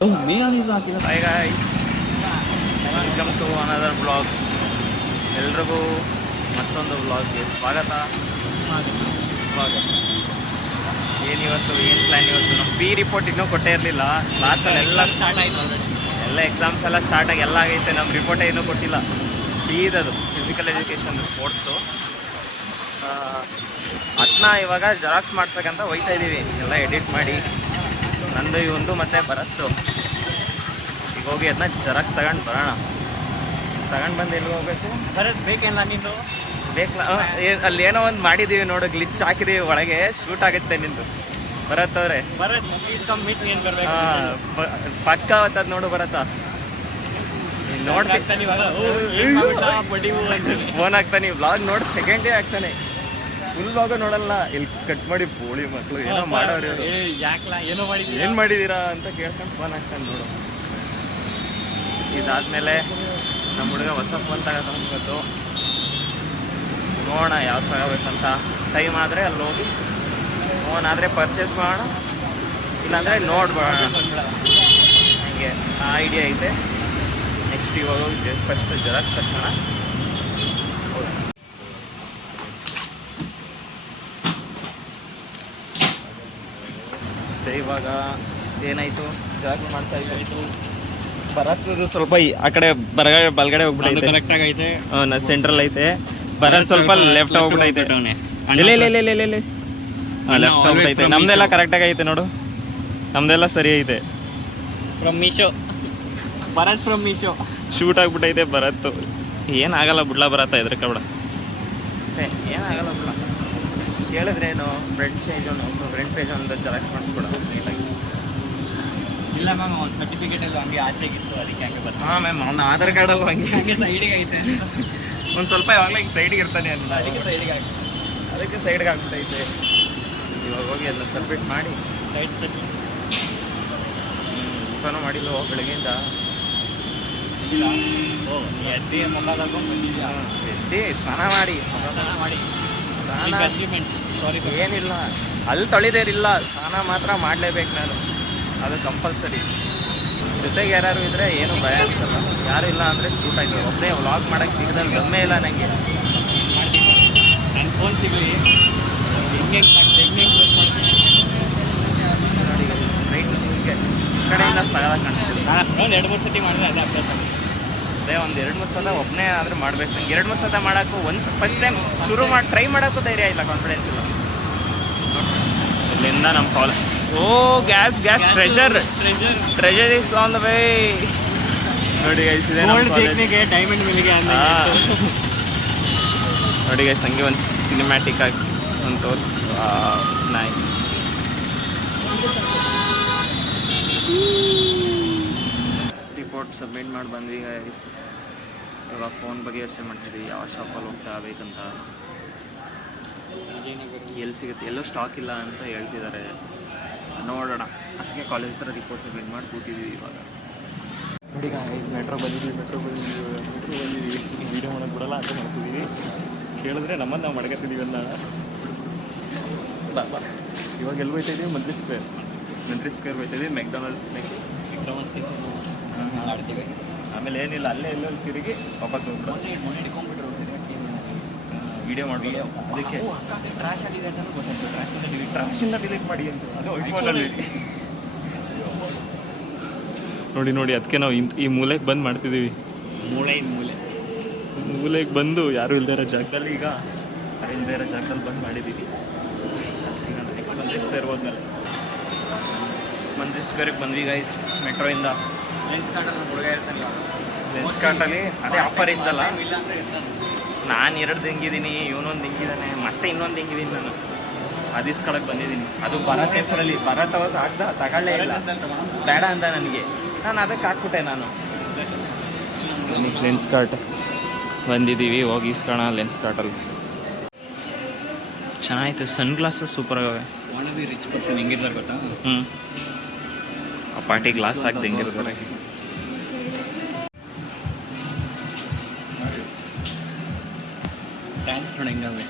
Hi guys, welcome to another blog. ಎಲ್ರಿಗೂ ಮತ್ತೊಂದು ಬ್ಲಾಗ್ಗೆ ಸ್ವಾಗತ. ಏನಿವತ್ತು ಏನು ಪ್ಲ್ಯಾನ್? ಇವತ್ತು ನಮ್ಮ ಪಿ ರಿಪೋರ್ಟ್ ಇನ್ನೂ ಕೊಟ್ಟೇ ಇರಲಿಲ್ಲ. ಕ್ಲಾಸಲ್ಲಿ ಎಲ್ಲ ಸ್ಟಾರ್ಟ್ ಆಯಿತು ಆಲ್ರೆಡಿ. ಎಲ್ಲ ಎಕ್ಸಾಮ್ಸ್ ಎಲ್ಲ ಸ್ಟಾರ್ಟ್ ಆಗಿ ಎಲ್ಲ ಆಗೈತೆ. ನಮ್ಮ ರಿಪೋರ್ಟೇ ಇನ್ನೂ ಕೊಟ್ಟಿಲ್ಲ. ಸೀದದು ಫಿಸಿಕಲ್ ಎಜುಕೇಷನ್ ಸ್ಪೋರ್ಟ್ಸು ಅದನ್ನ ಇವಾಗ ಜೆರಾಕ್ಸ್ ಮಾಡ್ಸೋಕ್ಕಂತ ಹೋಗ್ತಾ ಇದ್ದೀವಿ. ಎಲ್ಲ ಎಡಿಟ್ ಮಾಡಿ ನಂದು ಇವಂದು ಮತ್ತು ಬರತ್ತು. ಈಗ ಹೋಗಿ ಅದನ್ನ ಜೆರಾಕ್ಸ್ ತಗೊಂಡು ಬರೋಣ. ತಗೊಂಡು ಬಂದು ಎಲ್ಲಿ ಹೋಗ್ಬೇಕು? ಬರೋದು ಬೇಕೇನಲ್ಲ ನಿಂದು? ಬೇಕಲ್ಲ. ಅಲ್ಲಿ ಏನೋ ಒಂದು ಮಾಡಿದ್ದೀವಿ ನೋಡು, ಗ್ಲಿಚ್ ಹಾಕಿದ್ದೀವಿ ಒಳಗೆ, ಶೂಟ್ ಆಗುತ್ತೆ ನಿಂದು. ಬರತ್ತವ್ರೆ ಪಕ್ಕ ಅವತ್ತದ ನೋಡು ಬರತ್ತಾ? ನೋಡ್ತಾನೆ ಫೋನ್ ಆಗ್ತಾನೆ. ವ್ಲಾಗ್ ನೋಡಿ ಸೆಕೆಂಡೇ ಆಗ್ತಾನೆ, ಫುಲ್ ಭಾಗ ನೋಡಲ್ಲ. ಇಲ್ಲಿ ಕಟ್ ಮಾಡಿ ಪೋಳಿ ಮಕ್ಕಳು ಏನೋ ಮಾಡೋರು, ಏನು ಮಾಡಿದ್ದೀರಾ ಅಂತ ಕೇಳ್ಕೊಂಡು ಫೋನ್ ಹಾಕ್ತಾನೆ ನೋಡು. ಇದಾದ್ಮೇಲೆ ನಮ್ಮ ಹುಡುಗ ಹೊಸ ಫೋನ್ ತಗೋಬೇಕು. ನೋಡೋಣ ಯಾವ್ದು ತಗೋಬೇಕಂತ. ಟೈಮ್ ಆದರೆ ಅಲ್ಲಿ ಹೋಗಿ ಫೋನ್ ಆದರೆ ಪರ್ಚೇಸ್ ಮಾಡೋಣ, ಇಲ್ಲಾಂದರೆ ನೋಡ್ಬೋಣ. ಹಂಗೆ ಆ ಐಡಿಯಾ ಐತೆ. ನೆಕ್ಸ್ಟ್ ಇವಾಗ ಹೋಗಿ ಫಸ್ಟ್ ಜೆರಾಕ್ಸ್ ತಕ್ಷಣ ಇವಾಗ ಏನಾಯಿತು, ಜೆರಾಕ್ಸ್ ಮಾಡ್ತಾ ಇತ್ತು. ಬರತ್ತದು ಸ್ವಲ್ಪ ಆ ಕಡೆ ಬಲಗಡೆ ಹೋಗ್ಬಿಟ್ಟೈತೆ. ಕರೆಕ್ಟ್ ಆಗೈತೆ. ಸೆಂಟ್ರಲ್ ಐತೆ. ಬರೋದು ಸ್ವಲ್ಪ ಲೆಫ್ಟ್ ಹೋಗ್ಬಿಟ್ಟೈತೆ. ಲೆಫ್ಟ್ ಹೋಗ್ಬಿಟ್ಟೈತೆ. ನಮ್ದೆಲ್ಲ ಕರೆಕ್ಟಾಗಿ ಐತೆ ನೋಡು, ನಮ್ದೆಲ್ಲ ಸರಿ ಐತೆ. From Meesho Bharat, from Meesho shoot ಆಗ್ಬಿಟ್ಟೈತೆ ಬರತ್ತು. ಏನಾಗಲ್ಲ ಬಿಡ್ಲ ಬರತ್ತ ಇದ್ರೆ ಕಬಡ ಏನಾಗಲ್ಲ ಬಿಡ್ಲ. ಕೇಳಿದ್ರೇನು ಫ್ರಂಟ್ ಪೇಜ್ ಒಂದು ಜೆರಾಕ್ಸ್ ಮಾಡಿಸ್ಬಿಡೋದು ನೀಟಾಗಿ. ಇಲ್ಲ ಮ್ಯಾಮ್, ಅವ್ನು ಸರ್ಟಿಫಿಕೇಟ್ ಎಲ್ಲ ಹಂಗೆ ಆಚೆಗಿತ್ತು, ಅದಕ್ಕೆ ಹಂಗೆ ಬರ್ತಾನೆ. ಹಾಂ ಮ್ಯಾಮ್, ಅವ್ನ ಆಧಾರ್ ಕಾರ್ಡಲ್ಲೂ ಹಂಗೆ ಸೈಡಿಗೆ ಐತೆ. ಒಂದು ಸ್ವಲ್ಪ ಯಾವಾಗಲೂ ಈಗ ಸೈಡಿಗೆ ಇರ್ತಾನೆ ಅಲ್ಲ, ಅದಕ್ಕೆ ಸೈಡಿಗೆ ಆಗಿ ಅದಕ್ಕೆ ಸೈಡ್ಗೆ ಆಗ್ಬಿಟ್ಟೈತೆ. ಇವಾಗ ಹೋಗಿ ಎಲ್ಲ ಸಬ್ಮಿಟ್ ಮಾಡಿ ಸೈಡ್ ಸ್ಪೆಷಲ್ ಊಟನೂ ಮಾಡಿಲ್ಲ ಬೆಳಗ್ಗೆಯಿಂದ. ಎದ್ದಿ ಮುಖ ತಗೊಂಡು ಬಂದಿದ್ಯಾ? ಎದ್ದಿ ಸ್ನಾನ ಮಾಡಿ ಅಚೀವ್ಮೆಂಟ್. ಸಾರಿ, ಏನಿಲ್ಲ, ಅಲ್ಲಿ ತೊಳಿದೇರಿಲ್ಲ, ಸ್ನಾನ ಮಾತ್ರ ಮಾಡಲೇಬೇಕು ನಾನು, ಅದು ಕಂಪಲ್ಸರಿ. ಜೊತೆಗೆ ಯಾರು ಇದ್ದರೆ ಏನು ಭಯ ಅನ್ಸಲ್ಲ. ಯಾರು ಇಲ್ಲ ಅಂದರೆ ಶೂಟ್ ಆಯ್ತು. ಒಬ್ಬನೇ ವ್ಲಾಗ್ ಮಾಡೋಕ್ಕೆ ಸಿಗದಲ್ಲಿ ಗಮ್ಮೆ ಇಲ್ಲ ನನಗೆ. ನನ್ನ ಫೋನ್ ಸಿಗಲಿ ಹೆಂಗೆ ನೋಡಿ ರೈಟ್ ಹಿಂಗೆ ಕಡೆಯಿಂದ ಸ್ಥಳ ಕಾಣಿಸ್ತೀವಿ. ಒಂದು 2-3 ಸತಿ ಮಾಡಿದ್ರೆ ಅದೇ ಅಭ್ಯಾಸ. ಅದೇ ಒಂದು 2-3 ಸಲ ಒಬ್ಬನೇ ಆದರೂ ಮಾಡ್ಬೇಕು. ನಂಗೆ 2-3 ಸಲ ಮಾಡೋಕ್ಕೂ ಫಸ್ಟ್ ಟೈಮ್ ಶುರು ಮಾಡಿ ಟ್ರೈ ಮಾಡೋಕ್ಕೂ ಧೈರ್ಯ ಇಲ್ಲ, ಕಾನ್ಫಿಡೆನ್ಸ್ ಇಲ್ಲ. ಇಲ್ಲಿಂದ ನಮ್ಮ college. Oh guys treasure is on the way. ನೋಡಿ ಗೈಸ್, ಇದೆ ಡೈಮಂಡ್ ಮಿಲ್ಗೆ ನೋಡಿ ಗೈಸ್, ಹಂಗೆ ಒಂದು ಸಿನಿಮ್ಯಾಟಿಕ್ ಆಗಿ ಒಂದು ತೋರಿಸ್ತೀವಿ. ನೈಸ್. ರಿಪೋರ್ಟ್ ಸಬ್ಮಿಟ್ ಮಾಡಿ ಬಂದ್ವಿ ಗೈಸ್. ಇವಾಗ ಫೋನ್ ಬಗ್ಗೆ ಯೋಚನೆ ಮಾಡ್ತಿದ್ವಿ, ಯಾವ ಶಾಪಲ್ಲಿ ಹೋಗ್ತಾ ಬೇಕಂತ, ಎಲ್ಲಿ ಸಿಗುತ್ತೆ. ಎಲ್ಲೋ ಸ್ಟಾಕ್ ಇಲ್ಲ ಅಂತ ಹೇಳ್ತಿದ್ದಾರೆ, ನೋಡೋಣ. ಅದಕ್ಕೆ ಕಾಲೇಜ್ ಹತ್ರ ರಿಪೋರ್ಟ್ ಸಬ್ಮಿಟ್ ಮಾಡಿ ಕೂತಿದ್ದೀವಿ ಇವಾಗ. ನೋಡಿ ಗೈಸ್, ಮೆಟ್ರೋ ಬಂದಿದ್ದೀವಿ. ವೀಡಿಯೋ ಮಾಡೋಕ್ಕೆ ಬಿಡಲ್ಲ ಅಂತ ಮಾಡ್ತಿದ್ದೀವಿ. ಕೇಳಿದ್ರೆ ನಮ್ಮನ್ನು ನಾವು ಮಾಡ್ಕೊತಿದ್ದೀವಿ ಅಲ್ಲ. ಬಾ ಇವಾಗ ಎಲ್ಲಿ ಹೋಗ್ತಾ ಇದ್ದೀವಿ? ಮಂತ್ರಿ ಸ್ಕ್ವೇರ್ ಹೋಗ್ತಾ ಇದ್ದೀವಿ. ಮೆಕ್ಡೊನಾಲ್ಡ್ಸ್ ಆಡ್ತೀವಿ. ಆಮೇಲೆ ಏನಿಲ್ಲ, ಅಲ್ಲೇ ಎಲ್ಲೋ ತಿರುಗಿ ವಾಪಸ್ ಹೋಗ್ಬಿಟ್ಟು ವಿಡಿಯೋ ಮಾಡಬೇಕು. ಅದಕ್ಕೆ ಟ್ರಾಶ್ ಆಗಿದೆ ಅಂತ ಗೊತ್ತಾಯ್ತು. ಟ್ರಾಶಿಂದ ಡಿಲೀಟ್ ಮಾಡಿ ಅಂತ ಅದು ಐಫೋನಲ್ಲಿ ನೋಡಿ. ಅದಕ್ಕೆ ನಾವು ಈ ಮೂಲೆಗೆ ಬಂದು ಮಾಡ್ತಿದ್ದೀವಿ. ಮೂಲೆಗೆ ಬಂದು ಯಾರು ಇಲ್ಲದೇ ಇರೋ ಜಾಗದಲ್ಲಿ, ಈಗ ಯಾರು ಇಲ್ಲದೇ ಇರೋ ಜಾಗದಲ್ಲಿ ಬಂದು ಮಾಡಿದ್ದೀವಿ. ಸಿಗೋಣ ನೆಕ್ಸ್ಟ್ ಮಂತ್ರಿ ಸ್ಕ್ವೇರ್ ಹೋದ್ಮೇಲೆ. ಮಂತ್ರಿ ಸ್ಕ್ವೇರಿಗೆ ಬಂದ್ವಿ ಗೈಸ್ ಮೆಟ್ರೋಯಿಂದ. ಲೆನ್ಸ್ ಕಾರ್ಟಲ್ಲಿ ಹುಡುಗ ಇರ್ತಾನೆ. ಲೆನ್ಸ್ ಕಾರ್ಟಲ್ಲಿ ಅದೇ ಆಫರ್ ಇದ್ದಲ್ಲ. ಇಲ್ಲ ಅಂದರೆ ಇರ್ತಾನೆ. ನಾನು 2 ಹಿಂಗಿದ್ದೀನಿ, ಇವನೊಂದು ಹಿಂಗಿದ್ದಾನೆ, ಮತ್ತೆ ಇನ್ನೊಂದು ಹಿಂಗಿದ್ದೀನಿ. ನಾನು ಅದಿಸ್ಕೊಳಕ್ಕೆ ಬಂದಿದ್ದೀನಿ. ಅದು ಭರತ್ ಹೆಸರಲ್ಲಿ. ಭರತ್ ಅವತ್ತು ತಗೊಳ್ಳೇ ಇಲ್ಲ, ಬೇಡ ಅಂತ ನನಗೆ. ನಾನು ಅದಕ್ಕೆ ಹಾಕ್ಬಿಟ್ಟೆ. ನಾನು ಲೆನ್ಸ್ ಕಾರ್ಟ್ ಬಂದಿದ್ದೀವಿ, ಹೋಗಿ ಇಸ್ಕೋಣ. ಲೆನ್ಸ್ ಕಾರ್ಟಲ್ಲಿ ಚೆನ್ನಾಗಿತ್ತು. ಸನ್ ಗ್ಲಾಸಸ್ ಸೂಪರ್ ಆಗವೆ. ರಿಚ್ ಪರ್ಸನ್ ಹೆಂಗಿರ್ತಾರೆ ಗೊತ್ತಾ? ಆ ಪಾರ್ಟಿ ಗ್ಲಾಸ್ ಹಾಕ್ದು ಹೆಂಗಿರ್ತಾರೆ. ಥ್ಯಾಂಕ್ಸ್ ನೋಡಿ ಹೆಂಗವೆ.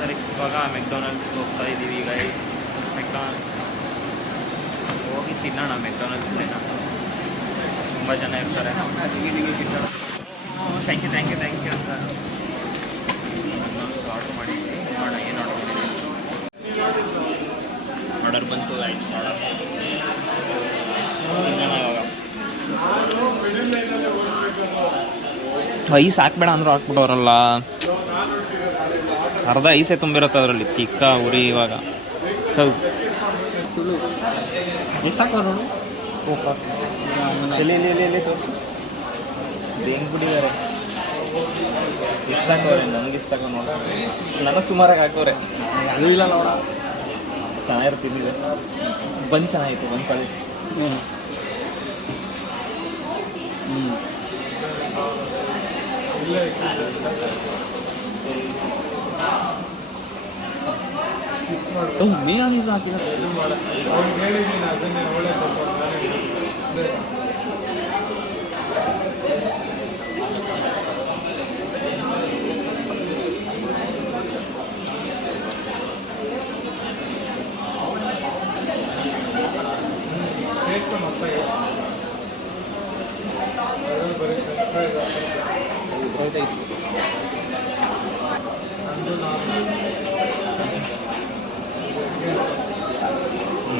ಸರಿ, ಇವಾಗ ಮೆಕ್ಡೊನಾಲ್ಡ್ಸ್ಗೆ ಹೋಗ್ತಾ ಇದ್ದೀವಿ ಗೈಸ್. ಮೆಕ್ಡೊನಾಲ್ಡ್ಸ್ ಹೋಗಿ ತಿನ್ನೋಣ. ಮೆಕ್ಡೊನಾಲ್ಡ್ಸ್ನ ತುಂಬ ಜನ ಇರ್ತಾರೆ. ಥ್ಯಾಂಕ್ ಯು ಅಂತ ಆರ್ಡರ್ ಮಾಡಿದ್ವಿ. ನೋಡೋಣ ಏನು ಆರ್ಡರ್ ಮಾಡಿದ್ದೀವಿ. ಆರ್ಡರ್ ಬಂತು ಗೈಸ್. ಆರ್ಡರ್ ಇವಾಗ ಐಸ್ ಹಾಕ್ಬೇಡ ಅಂದರೂ ಹಾಕ್ಬಿಟ್ಟವ್ರಲ್ಲ. ಅರ್ಧ ಐಸೇ ತುಂಬಿರುತ್ತೆ ಅದರಲ್ಲಿ. ತಿಕ್ಕ ಉರಿ ಇವಾಗ. ಹೌದು, ಎಲ್ಲಿ ತೋರಿಸಿ. ಹೆಂಗೆ ಬಿಟ್ಟಿದ್ದಾರೆ. ಎಷ್ಟು ಹಾಕೋರೆ? ನನಗೆ ಇಷ್ಟ ಹಾಕೋ ನೋಡ. ನನಗೆ ಸುಮಾರಾಗಿ ಹಾಕೋರೆ. ಅದು ಇಲ್ಲ ನೋಡ. ಚೆನ್ನಾಗಿರ್ತಿದ್ದಿದೆ. ಬಂದು ಚೆನ್ನಾಗಿತ್ತು. ಬಂದು ಕಳಿ. ಮೇಯಾನೀಸ್ ಹಾಕಿದ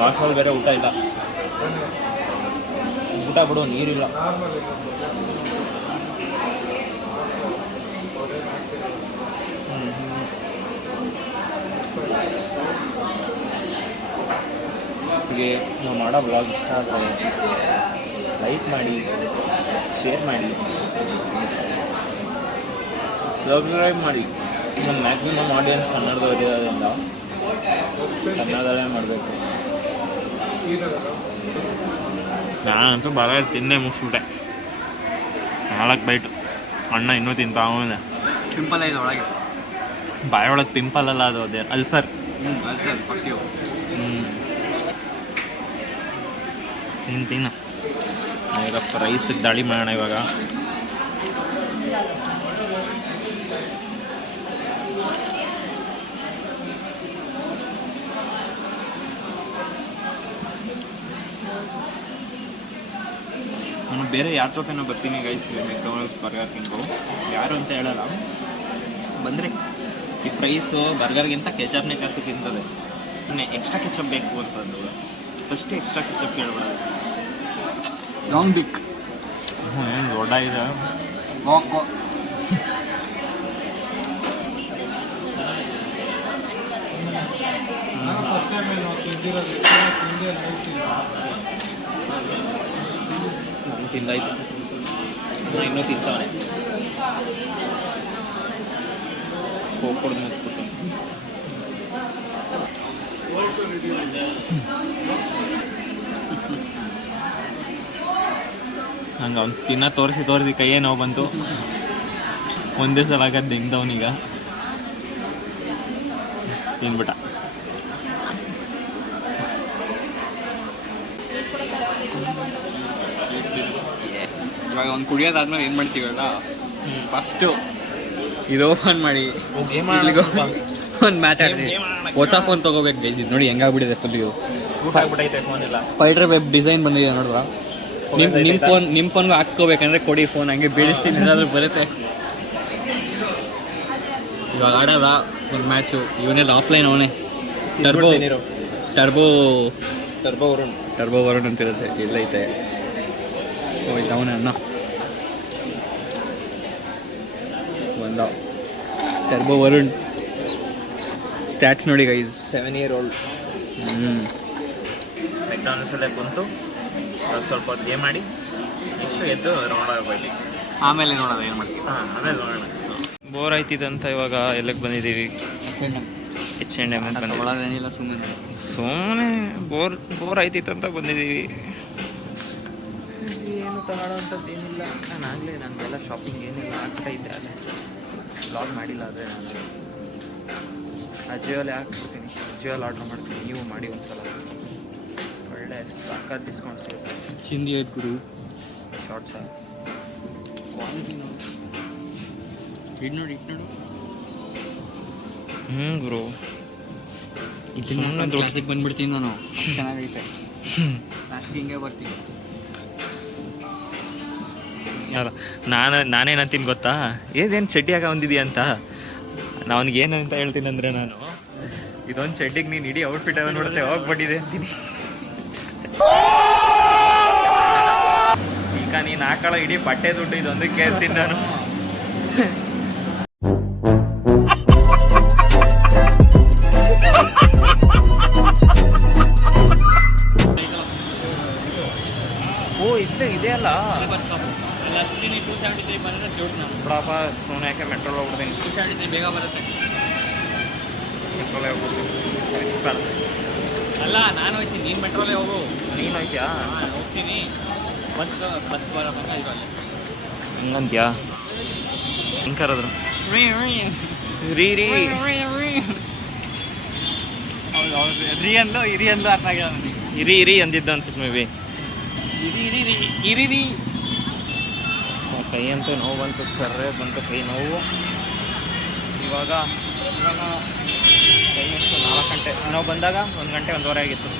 ನಾರ್ಮಲ್ ಬೇರೆ ಊಟ ಇಲ್ಲ. ಊಟ ಬಿಡು, ನೀರಿಲ್ಲ. ಹೀಗೆ ನಾವು ಮಾಡೋ ಬ್ಲಾಗ್ ಇಷ್ಟ ಆದರೆ ಲೈಕ್ ಮಾಡಿ, ಶೇರ್ ಮಾಡಿ, ಸಬ್ಸ್ಕ್ರೈಬ್ ಮಾಡಿ. ನಮ್ಮ ಮ್ಯಾಕ್ಸಿಮಮ್ ಆಡಿಯನ್ಸ್ ಕನ್ನಡದವರಿರೋದ್ರಿಂದ ಕನ್ನಡದಲ್ಲೇ ಮಾಡಬೇಕು. ನಾನಂತೂ ಬರ ತಿಂದೇ ಮುಗಿಸ್ಬಿಟ್ಟೆ. 4 ಬೈಟು. ಅಣ್ಣ ಇನ್ನೂ ತಿಂತಾವನೆ. ಸಿಂಪಲ್ ಆಯ್ತು ಒಳಗೆ. ಬಾಯೊಳಗೆ ಪಿಂಪಲ್ ಅಲ್ಲ, ಅದು ಅದೇ ಅಲ್ಸರ್. ತಿನ್ನು. ಈಗ ರೈಸಿಗೆ ದಾಳಿ ಮಾಡೋಣ ಇವಾಗ. ನಾನು ಬೇರೆ ಯಾತ್ರಕ್ಕೇನೋ ಬರ್ತೀನಿ ಗೈಸ್. ಮೆಕ್ಡೊನಾಲ್ಡ್ಸ್ ಬರ್ಗರ್ ಕಿಂಗು ಯಾರು ಅಂತ ಹೇಳಲ್ಲ. ಬಂದರೆ ಈ ಪ್ರೈಸು ಬರ್ಗರ್ಗಿಂತ ಕೆಚಪ್ನೇ ಜಾಸ್ತಿ ತಿಂತದೆ. ಇನ್ನು ಎಕ್ಸ್ಟ್ರಾ ಕೆಚಪ್ ಬೇಕು ಅಂತಂದು ಫಸ್ಟ್ ಎಕ್ಸ್ಟ್ರಾ ಕೆಚಪ್ ಕೇಳಬಾರ್ದು. ಲಾಂಗ್ ಡಿಕ್ ಏನು ದೊಡ್ಡ ಇದೆ. ನಾನು ತಿಂದಾಯ್ತು. ನಾನು ಇನ್ನೂ ತಿಂತಾನೆ. ಹೋಗ್ಕೊಡ್ದು ಮುಗಿಸ್ಬಿಟ್ಟು ಹಂಗೆ ಅವ್ನು ತಿನ್ನ ತೋರಿಸಿ ಕೈಯೇ ನೋವು ಬಂತು. ಒಂದೇ ಸಲ ಆಗದ್ದು ಹೆಂಗ್ದವನೀಗ ತಿನ್ಬಿಟ್ಟ. ಇವಾಗ ಒಂದು ಕುಡಿಯೋದಾದ್ಮೇಲೆ ಏನು ಮಾಡ್ತೀವಲ್ಲ, ಫಸ್ಟು ಇದು ಓಪನ್ ಮಾಡಿ ಒಂದು ಮ್ಯಾಚ್ ಆಡ್ತೀವಿ. ಹೊಸ ಫೋನ್ ತೊಗೋಬೇಕು ಗೈಸ್. ಇದು ನೋಡಿ ಹೆಂಗಾಗ್ಬಿಟ್ಟಿದೆ ಫುಲ್. ಇದು ಸ್ಪೈಡರ್ ವೆಬ್ ಡಿಸೈನ್ ಬಂದಿದೆ ನೋಡಿದ್ರ. ನಿಮ್ಮ ಫೋನ್ಗೂ ಹಾಕ್ಸ್ಕೋಬೇಕಂದ್ರೆ ಕೊಡಿ ಫೋನ್, ಹಂಗೆ ಬೀಳಿಸ್ತೀನಿ ಏನಾದರೂ ಬರುತ್ತೆ. ಇವಾಗ ಆಡೋದ ಒಂದು ಮ್ಯಾಚು. ಇವನೆಲ್ಲ ಆಫ್ಲೈನ್ ಅವನೇ. ಟರ್ಬೋ ವರುಣ್ ಅಂತಿರುತ್ತೆ. ಎಲ್ಲೈತೆ ಹೋಯ್ತು ಅವನೇ ಅಣ್ಣ. ಬಂದ ಟರ್ಬೋ ವರುಣ್. ಸ್ಟ್ಯಾಟ್ಸ್ ನೋಡಿ ಗೈಸ್. 7 year old. ಮೆಕ್ಡೊನಾಲ್ಡ್ಸಲ್ಲೇ ಕುಂತು ಸ್ವಲ್ಪ ಹೊತ್ತು ಗೇಮ್ ಮಾಡಿ ನೆಕ್ಸ್ಟ್ ಎದ್ದು ನೋಡೋದು. ಆಮೇಲೆ ನೋಡೋಣ ಏನು ಮಾಡ್ತೀವಿ. ಆಮೇಲೆ ನೋಡೋಣ. ಬೋರ್ ಆಯ್ತಿದಂತ ಇವಾಗ ಎಲ್ಲಕ್ಕೆ ಬಂದಿದ್ದೀವಿ? H&M ಅಂತ ಒಳಗೇನಿಲ್ಲ, ಸುಮ್ಮನೆ ಬೋರ್ ಆಯ್ತಿತ್ತಂತ ಬಂದಿದ್ದೀವಿ. ಏನು ತಗೊಳ್ಳೋವಂಥದ್ದು ಏನಿಲ್ಲ. ನಾನಾಗಲೇ ನನಗೆಲ್ಲ ಶಾಪಿಂಗ್ ಏನಿಲ್ಲ ಆಗ್ತಾ ಇದ್ದೆ. ಅಲ್ಲೇ ಲಾಗ್ ಮಾಡಿಲ್ಲ. ಆದರೆ ನಾನು ಅಜಿಯೋಲ್ಲಿ ಹಾಕ್ಬಿಡ್ತೀನಿ. ಅಜಿಯೋಲ್ಲಿ ಆರ್ಡ್ರ್ ಮಾಡ್ತೀನಿ. ನೀವು ಮಾಡಿ ಒಂದ್ಸಲ. ಒಳ್ಳೆ ಸಾಕಾದ ಡಿಸ್ಕೌಂಟ್ ಸಿಗುತ್ತೆ. ಹಿಂದಿ ಗುರು ಶಾರ್ಟ್ಸ. ಕ್ವಾಲಿಟಿ ನೋಡಿ, ಇದು ನೋಡಿ, ಇದು ನೋಡು. ಗುರು ಕ್ಲಾಸಿಗೆ ಬಂದ್ಬಿಡ್ತೀನಿ ನಾನು, ಚೆನ್ನಾಗೈತೆ. ಕ್ಲಾಸಿಗೆ ಹಿಂಗೆ ಬರ್ತೀನಿ. ಅಲ್ಲ ನಾನೇನಂತೀನಿ ಗೊತ್ತಾ, ಏನೇನು ಚಡ್ಡಿ ಆಗ ಒಂದಿದೆಯಾ ಅಂತ. ಅವನಿಗೆ ಏನಂತ ಹೇಳ್ತೀನಿ ಅಂದರೆ, ನಾನು ಇದೊಂದು ಚಡ್ಡಿಗೆ ನೀನು ಇಡೀ ಔಟ್ಫಿಟ್ ಅವ ನೋಡುತ್ತೆ ಹೋಗ್ಬಿಟ್ಟಿದೆ ಅಂತೀನಿ. ಈಗ ನೀನು ಹಾಕೊಳ್ಳೋ ಇಡೀ ಬಟ್ಟೆ ದುಡ್ಡು ಇದೊಂದಕ್ಕೆ ಇರ್ತೀನಿ ನಾನು. ಓ ಇದೆ ಅಲ್ಲ ಬಸ್ ಸ್ಟಾಪ್ ಅಲ್ಲಿ ಹತ್ತೀನಿ. 273 ಬಂದರೆ ಜೋಡಿ ನಾವು ಬಿಡಪ್ಪ, ಸುಮ್ಮನೆ ಯಾಕೆ ಮೆಟ್ರೋಲ್ ಹೋಗ್ಬಿಡ್ತೀನಿ. 273 ಬೇಗ ಬರುತ್ತೆ. ಮೆಟ್ರೋಲೇ ಹೋಗ್ಬಿಡ್ತೀನಿ. ಅಲ್ಲ, ನಾನು ಹೋಗ್ತೀನಿ, ನೀನು ಮೆಟ್ರೋಲೇ ಹೋಗು. ನೀನು ಹೋಯ್ತೀಯಾ? ನಾನು ಹೋಗ್ತೀನಿ. ಬಸ್ ಬರೋ ತನಕ ಇರೋಲ್ಲ. ಹಂಗಂತ್ಯಾ? ಹೆಂಗೆ ಕರೆದ್ರು? ರೀ ಹೌದು, ಇರಿ ಅಂದ್ಲು ಅರ್ಥ ಆಗಿಲ್ಲ ನನಗೆ. ಇರಿ ಅಂದಿದ್ದ ಅನ್ಸುತ್ತೆ ಮೇ ಬಿ. ಇರಿ ಕೈ ಅಂತೂ ನೋವು ಬಂತು, ಸರ್ರೆ ಬಂತು ಕೈ ನೋವು. ಇವಾಗ ಕೈ ಎಷ್ಟು 4 ಗಂಟೆ ನಾವು ಬಂದಾಗ 1 ಗಂಟೆ 1:15 ಆಗಿತ್ತು.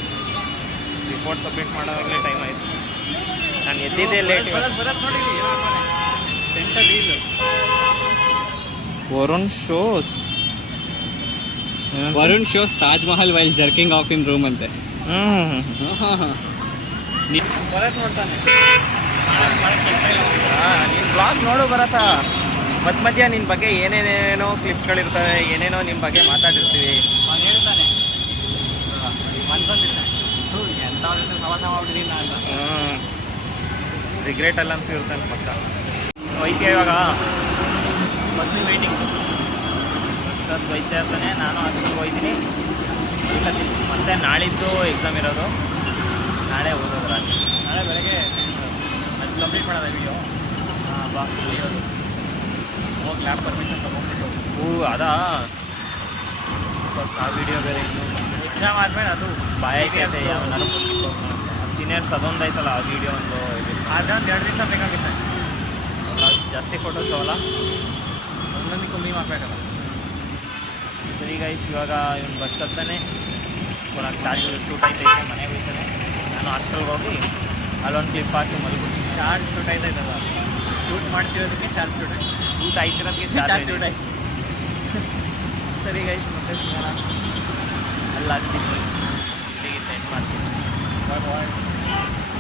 ರಿಪೋರ್ಟ್ ಸಬ್ಮಿಟ್ ಮಾಡೋವಾಗಲೇ ಟೈಮ್ ಆಯಿತು. ನಾನು ಎದ್ದಿದ್ದೆ late. Varun shows Taj Mahal while jerking off in room ಅಂತೆ. ಬರತ್ ನೋಡ್ತಾನೆ. ನೀನು ಬ್ಲಾಗ್ ನೋಡು ಬರತ್ತಾ. ಮಧ್ಯ ನಿನ್ನ ಬಗ್ಗೆ ಏನೇನೇನೋ ಕ್ಲಿಪ್ಗಳಿರ್ತವೆ, ಏನೇನೋ ನಿಮ್ಮ ಬಗ್ಗೆ ಮಾತಾಡಿರ್ತೀವಿ. ಅವ್ನು ಹೇಳ್ತಾನೆ, ಎಂಥ ಸವಾಸ ಮಾಡ್ಬಿಟ್ಟಿದ್ದೀನಿ ನಾನು. ರಿಗ್ರೆಟ್ ಅಲ್ಲ ಅಂತ ಇರ್ತಾನೆ ಪಕ್ಕ. ಹೋಯ್ತೀಯ ಇವಾಗ? ಬಸ್ಸಿಗೆ ವೇಟಿಂಗ್. ಬಸ್ ಹೋಯ್ತಾ ಇರ್ತಾನೆ. ನಾನು ಹಾಸ್ಟೆಲ್ಗೆ ಹೋಗ್ತೀನಿ, ಮಲ್ಕೊತೀನಿ. ಮತ್ತೆ ನಾಳಿದ್ದು ಎಕ್ಸಾಮ್ ಇರೋದು, ನಾಳೆ ಓದೋದು ರಾತ್ರಿ. ನಾಳೆ ಬೆಳಗ್ಗೆ ಅದು ಕಂಪ್ಲೀಟ್ ಮಾಡೋದ ವಿಡಿಯೋ. ಬಾ ಹೋಗಿ ಲ್ಯಾಬ್ ಪರ್ಮಿಷನ್ ತೊಗೊಂಡ್ಬಿಟ್ಟು. ಅದಾ ಆ ವಿಡಿಯೋ ಬೇರೆ ಇನ್ನು ಎಕ್ಸಾಮ್ ಆದಮೇಲೆ ಅದು ಬಾಯೈತೆ ಅದೇ ಯಾವನಾರು ಸೀನಿಯರ್ಸ್ ಅದೊಂದು ಐತಲ್ಲ ಆ ವಿಡಿಯೋ ಒಂದು ಇದು. ಆದರೆ ಒಂದು 2 ದಿವಸ ಬೇಕಾಗುತ್ತೆ. ಜಾಸ್ತಿ ಫೋಟೋಸ್ ಅವಲ್ಲ, ಒಂದೊಂದು ಕಮ್ಮಿ ಮಾಡಬೇಕಲ್ಲ. ಸರಿ ಗೈಸ್, ಇವಾಗ ಇವನು ಬಸ್ ಹತ್ತಾನೆ. ನಾನು ಚಾರ್ಜ್ ಶೂಟ್ ಐತೈತೆ, ಮನೆಗೆ ಹೋಗ್ತಾನೆ. ನಾನು ಹಾಸ್ಟೆಲ್ಗೆ ಹೋಗಿ ಅಲ್ಲೊಂದು ಕ್ಲಿಪ್ ಹಾಕಿ ಮಲ್ಬಿಟ್ಟು. ಚಾರ್ಜ್ ಶೂಟ್ ಆಯ್ತೈತಲ್ಲ, ಶೂಟ್ ಮಾಡ್ತಿರೋದಕ್ಕೆ ಚಾರ್ಜ್ ಶೂಟ್ ಆಯ್ತು. ಶೂಟ್ ಆಯ್ತಿರೋದಕ್ಕೆ ಚಾರ್ಜ್ ಶೂಟ್ ಆಯ್ತು. ಸರಿ ಗೈಸ್, ಮತ್ತೆ ಸಿಗೋಣ. ಅಲ್ಲ ಆಗ್ತಿತ್ತು, ಮಾಡ್ತೀನಿ.